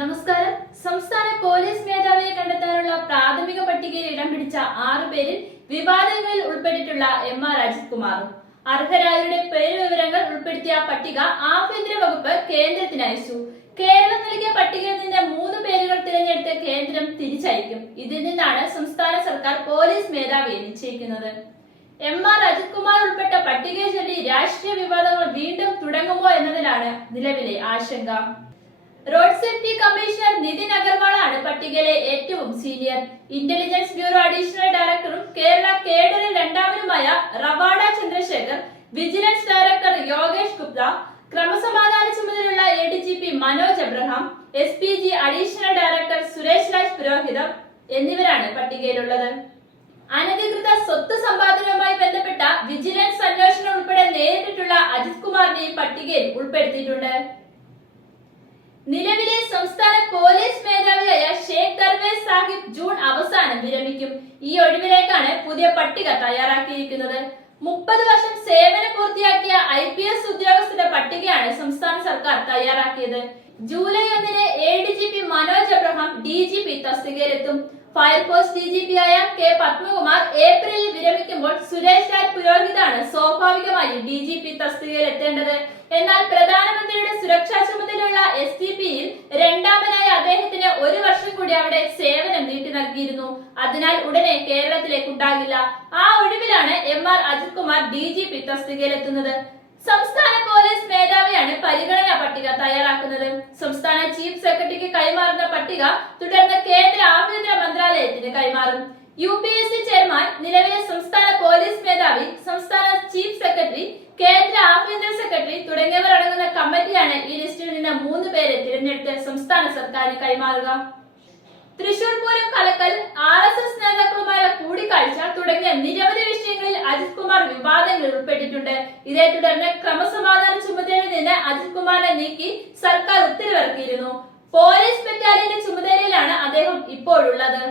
നമസ്കാരം. സംസ്ഥാന പോലീസ് മേധാവിയെ കണ്ടെത്താനുള്ള പ്രാഥമിക പട്ടികയിൽ ഇടം പിടിച്ച 6 പേരിൽ വിവാദങ്ങളിൽ ഉൾപ്പെട്ടിട്ടുള്ള എം.ആർ. അജിത് കുമാറും അർഹരായവരുടെ പേരുവിവരങ്ങൾ ഉൾപ്പെടുത്തിയ പട്ടിക ആഭ്യന്തര വകുപ്പ് കേന്ദ്രത്തിന് അയച്ചു. കേരളം നൽകിയ പട്ടികയിൽ നിന്ന് 3 പേരുകൾ തിരഞ്ഞെടുത്ത് കേന്ദ്രം തിരിച്ചയക്കും. ഇതിൽ നിന്നാണ് സംസ്ഥാന സർക്കാർ പോലീസ് മേധാവിയെ നിശ്ചയിക്കുന്നത്. എം.ആർ. അജിത് കുമാർ ഉൾപ്പെട്ട പട്ടികയെ ചൊല്ലി രാഷ്ട്രീയ വിവാദങ്ങൾ വീണ്ടും തുടങ്ങുമോ എന്നതിലാണ് നിലവിലെ ആശങ്ക. റോഡ് സേഫ്റ്റി കമ്മീഷണർ നിതിൻ അഗർവാളാണ് പട്ടികയിലെ ഏറ്റവും സീനിയർ. ഇന്റലിജൻസ് ബ്യൂറോ അഡീഷണൽ ഡയറക്ടറും കേരള കേഡറിൽ രണ്ടാമനുമായ റവാഡ ചന്ദ്രശേഖർ, വിജിലൻസ് ഡയറക്ടർ യോഗേഷ് ഗുപ്ത, ക്രമസമാധാന ചുമതലയുള്ള ADGP Manoj Abraham, SPG additional director Suresh Raj Purohit എന്നിവരാണ് പട്ടികയിലുള്ളത്. അനധികൃത സ്വത്ത് സമ്പാദനവുമായി ബന്ധപ്പെട്ട വിജിലൻസ് അന്വേഷണം ഉൾപ്പെടെ നേരിട്ടിട്ടുള്ള അജിത് കുമാറിനെ പട്ടികയിൽ ഉൾപ്പെടുത്തിയിട്ടുണ്ട്. നിലവിലെ സംസ്ഥാന പോലീസ് മേധാവിയായ ഷേഖ് ദർവേസ് സാഹിബ് ജൂൺ അവസാനം വിരമിക്കും. ഈ ഒഴിവിലേക്കാണ് പുതിയ പട്ടിക തയ്യാറാക്കിയിരിക്കുന്നത്. 30 വർഷം സേവനം പൂർത്തിയാക്കിയ IPS ഉദ്യോഗസ്ഥരുടെ പട്ടികയാണ് സംസ്ഥാന സർക്കാർ തയ്യാറാക്കിയത്. ജൂലൈ 1-ന് ADGP മനോജ് അബ്രഹാം DGP തസ്തികയിലെത്തും. ഫയർഫോഴ്സ് DGP ആയ K. പത്മകുമാർ ഏപ്രിലിൽ വിരമിക്കുമ്പോൾ സുരേഷ് രാജ് പുരോഹിതാണ് സ്വാഭാവികമായി DGP തസ്തികയിൽ എത്തേണ്ടത്. എന്നാൽ പ്രധാനമന്ത്രിയുടെ സുരക്ഷാ ചുമതലയുള്ള STPയിൽ രണ്ടാമനായ അദ്ദേഹത്തിന് 1 വർഷം കൂടി അവിടെ സേവനം നീട്ടി നൽകിയിരുന്നു. അതിനാൽ ഉടനെ കേരളത്തിലേക്ക് ഉണ്ടാകില്ല. ആ ഒഴിവിലാണ് എം.ആർ. അജിത് കുമാർ DGP തസ്തികയിലെത്തുന്നത്. സംസ്ഥാന പോലീസ് മേധാവിയാണ് പരിഗണനാ പട്ടിക തയ്യാറാക്കുന്നത്. സംസ്ഥാന ചീഫ് സെക്രട്ടറിക്ക് കൈമാറുന്ന പട്ടിക തുടർന്ന് കേന്ദ്ര ആഭ്യന്തര മന്ത്രാലയത്തിന് കൈമാറും. UPSC ചെയർമാൻ, നിലവിലെ സംസ്ഥാന പോലീസ് മേധാവി, സംസ്ഥാന ചീഫ് സെക്രട്ടറി, കേന്ദ്ര ആഭ്യന്തര സെക്രട്ടറി തുടങ്ങിയവർ അടങ്ങുന്ന കമ്മിറ്റിയാണ് ഈ ലിസ്റ്റിൽ നിന്ന് 3 പേരെ തിരഞ്ഞെടുത്ത് സംസ്ഥാന സർക്കാരിന് കൈമാറുക. തൃശൂർ പൂരം കലക്കൽ, RSS നേതാക്കളുമായുള്ള കൂടിക്കാഴ്ച തുടങ്ങിയ നിരവധി വിഷയങ്ങളിൽ അജിത് കുമാർ വിവാദങ്ങളിൽ ഉൾപ്പെട്ടിട്ടുണ്ട്. ഇതേ തുടർന്ന് ക്രമസമാധാന ചുമതലയിൽ നിന്ന് അജിത് കുമാറിനെ നീക്കി സർക്കാർ ഉത്തരവിറക്കിയിരുന്നു. പോലീസ് ബറ്റാലിയന്റെ ചുമതലയിലാണ് അദ്ദേഹം ഇപ്പോഴുള്ളത്.